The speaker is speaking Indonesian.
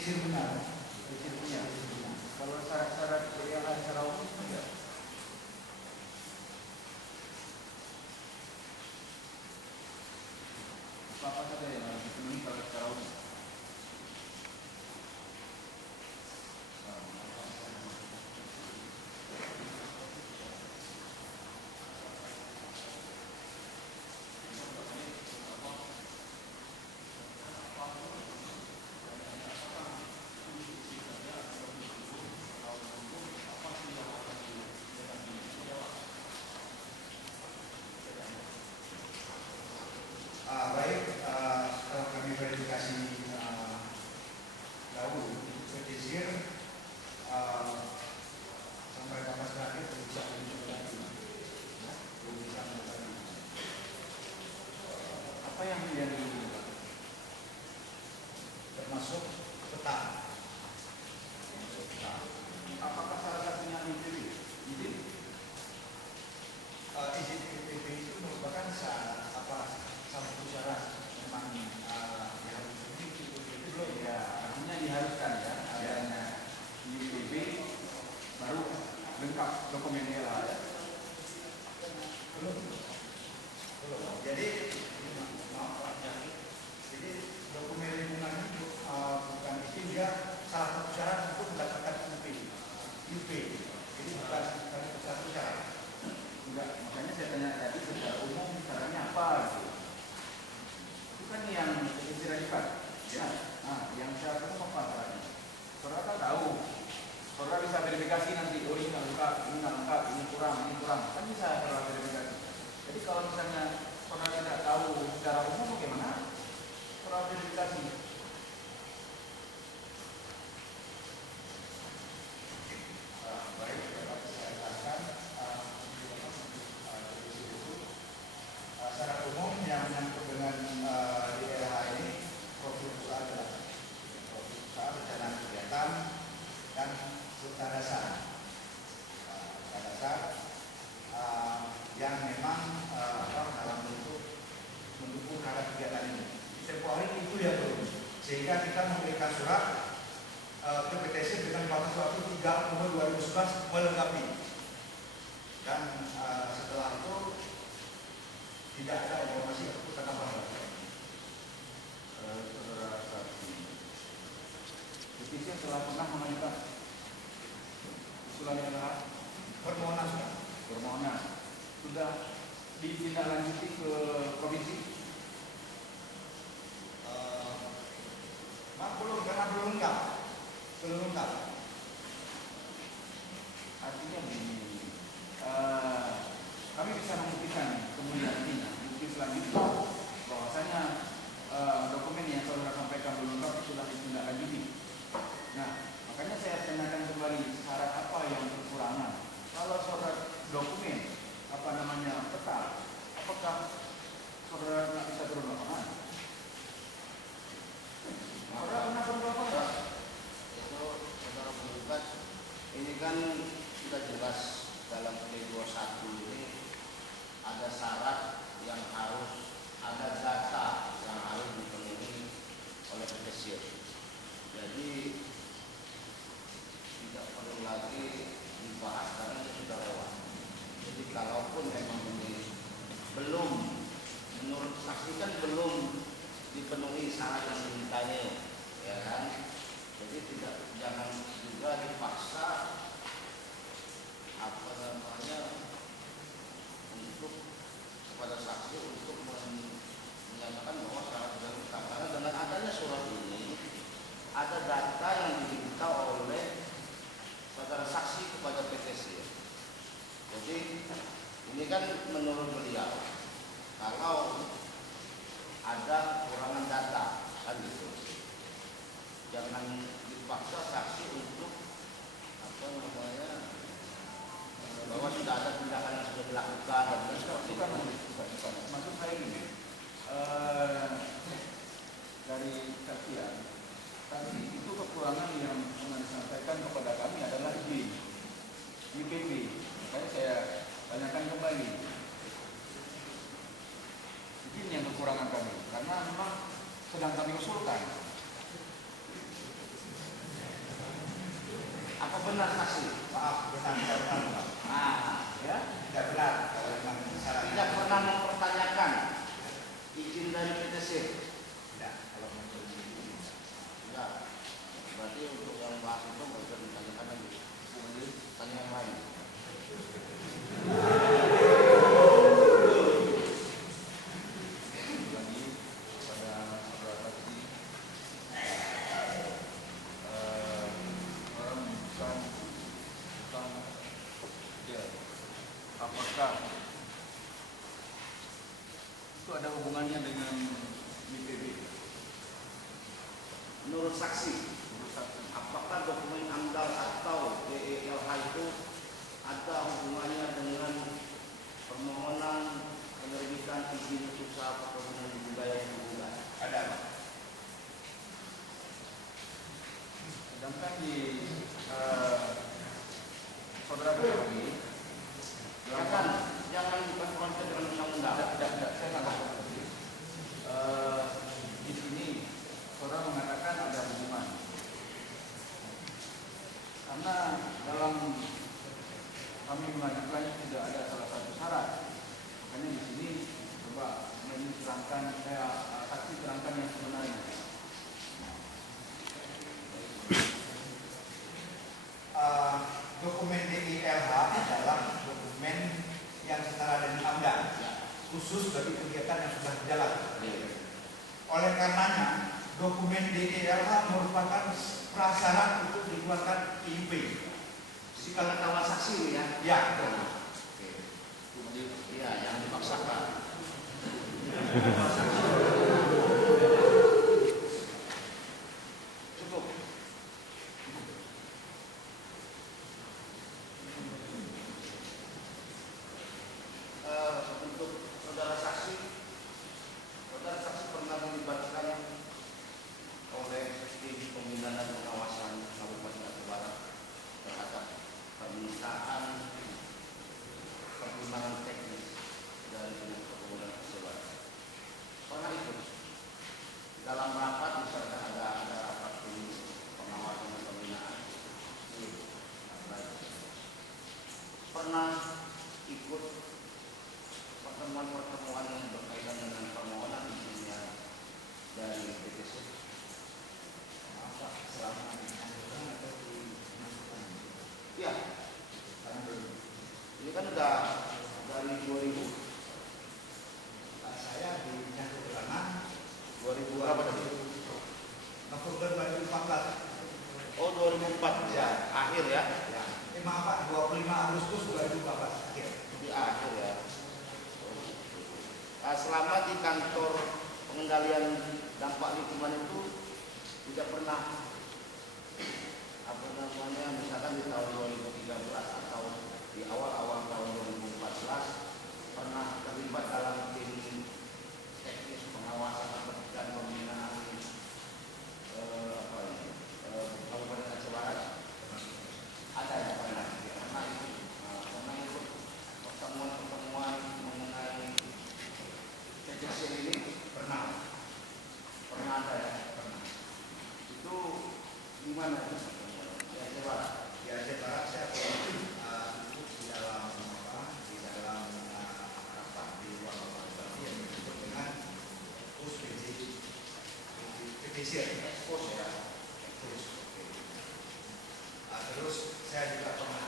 pesisir benar. Pesisirnya. Kalau syarat-syarat yang ada secara umum enggak. Apa saja yang harus dipenuhi kalau secara umum? Baik, setelah kami verifikasi dahulu pesisir sampai batas terakhir belum bisa menunjuk lagi, ya, belum bisa menunjuk lagi. Apa yang menjadi Termasuk peta. apakah salah satunya ITB? Izin? Izin PPP itu merupakan salah satu syarat memang diharuskan itu belum Ya, artinya diharuskan ya adanya ITB baru lengkap dokumennya lah ya. belum. Jadi maaf Pak, jadi dokumen lingkungan itu bukan izin, dia salah satu syarat untuk mendapatkan UP. Jadi bukan satu syarat. Enggak, makanya saya tanya tadi secara umum caranya apa gitu. Itu kan yang istirahat. Ya. Nah, yang secara umum apa caranya? Saudara kan tahu. Saudara bisa verifikasi nanti, oh ini nggak lengkap, ini kurang. Kan bisa saudara verifikasi. Jadi kalau misalnya saudara tidak tahu secara umum bagaimana? Saudara verifikasi. Baik, dapat saya katakan secara umum yang menyangkut dengan di daerah ini profil usaha adalah profil usaha, rencana kegiatan, dan serta dasar. Yang memang dalam bentuk mendukung terhadap kegiatan ini. Di tempoh hari itu yang belum, sehingga kita memberikan surat ke PTC dengan batas waktu 3 Oktober 2011 melengkapi. Dan setelah itu tidak ada informasi ataupun tambahan. Saudara saksi, petisi telah pernah mengajukan usulan yang lain. Permohonan sudah ditindaklanjuti ke provinsi. Belum, karena belum lengkap. Artinya begini, kami bisa membuktikan kemudian ini bukti selanjutnya bahwasanya dokumen yang saudara sampaikan belum lengkap sudah ditindaklanjuti. Nah, makanya saya tanyakan kembali syarat apa yang kekurangan. Kalau saudara dokumen peta, apakah saudara tidak bisa turun lapangan? Saudara pernah turun lapangan? Itu saudara penggugat, ini kan sudah jelas dalam P21 ini ada syarat yang harus, ada data yang harus dipenuhi oleh pesisir. Jadi tidak perlu lagi dibahas karena ini sudah lewat. Jadi kalaupun memang ini belum, menurut saksi kan belum dipenuhi syarat yang dimintanya, ya kan? Jadi jangan juga dipaksa untuk kepada saksi untuk menyatakan bahwa syarat sudah lengkap. Karena dengan adanya surat ini ada data yang diminta oleh saudara saksi kepada PTC. Jadi ini kan menurut beliau kalau ada kekurangan data kan gitu. Jangan dipaksa saksi untuk bahwa sudah ada tindakan yang sudah dilakukan dan seperti itu. Bukan. Maksud saya gini, dari saksian tadi itu kekurangan yang pernah disampaikan kepada kami adalah IPB. Makanya saya tanyakan kembali. Ini yang kekurangan kami, karena memang sedang kami usulkan. benar saksi. Maaf, benar tidak benar, Pak. Ya. Tidak benar kalau memang syaratnya. Tidak pernah mempertanyakan izin dari PTC. Tidak, kalau menurut ini. Tidak. Berarti untuk yang bahas itu nggak bisa ditanyakan lagi. Tanya yang lain. Lagi pada saudara saksi, orang bukan ya, apakah itu ada hubungannya dengan BPB? Menurut saksi, apakah dokumen AMDAL atau DELH itu ada hubungannya dengan permohonan penerbitan izin usaha perkebunan budaya yang digugat? Ada, Pak. Sedangkan di saudara ketahui, Jangan bukan konten dengan undang-undang. saya nggak tahu. Di sini saudara mengatakan ada hubungan, karena dalam kami mengajukan tidak ada salah satu syarat. Makanya di sini coba menerangkan saksi terangkan yang sebenarnya. Dokumen DILH adalah dokumen yang setara dengan AMDAL, khusus bagi kegiatan yang sudah berjalan. Oleh karenanya, dokumen DILH merupakan prasyarat untuk dikeluarkan IUP. Jadi pengetahuan saksi ya? Ya, betul. Iya, yang dipaksakan. Cukup. Untuk saudara saksi pernah dilibatkan oleh tim pembinaan dan pengawasan Kabupaten Aceh Barat terhadap permintaan perkembangan teknis dari Dinas Perkebunan Aceh Barat. Pernah ikut dalam rapat, misalnya ada rapat pengawasan dan pembinaan. Pernah ikut pertemuan yang berkaitan dengan permohonan izinnya dari PTC. Apa selama ini atau dimasukkan? Iya. Ini kan udah dari 2000. Saya di Dinas Perkebunan 2000 berapa tadi? November 2014. Oh 2004 ya, akhir ya. Ya. Maaf Pak, 25 Agustus 2014 akhir. Di akhir ya. Selama di kantor pengendalian dampak lingkungan itu tidak pernah misalkan di tahun 2013 atau di awal tahun 2014 pernah terlibat dalam tim teknis pengawasan dan pembinaan Kabupaten Aceh Barat. Ada ya pernah ikut pertemuan mengenai PTC ini pernah ada ya. Itu di mana itu? Di Aceh Barat. Di Aceh Barat saya ikut di dalam rapat di ruang organisasi yang disebut dengan PTC. Expose ya. Terus saya juga pernah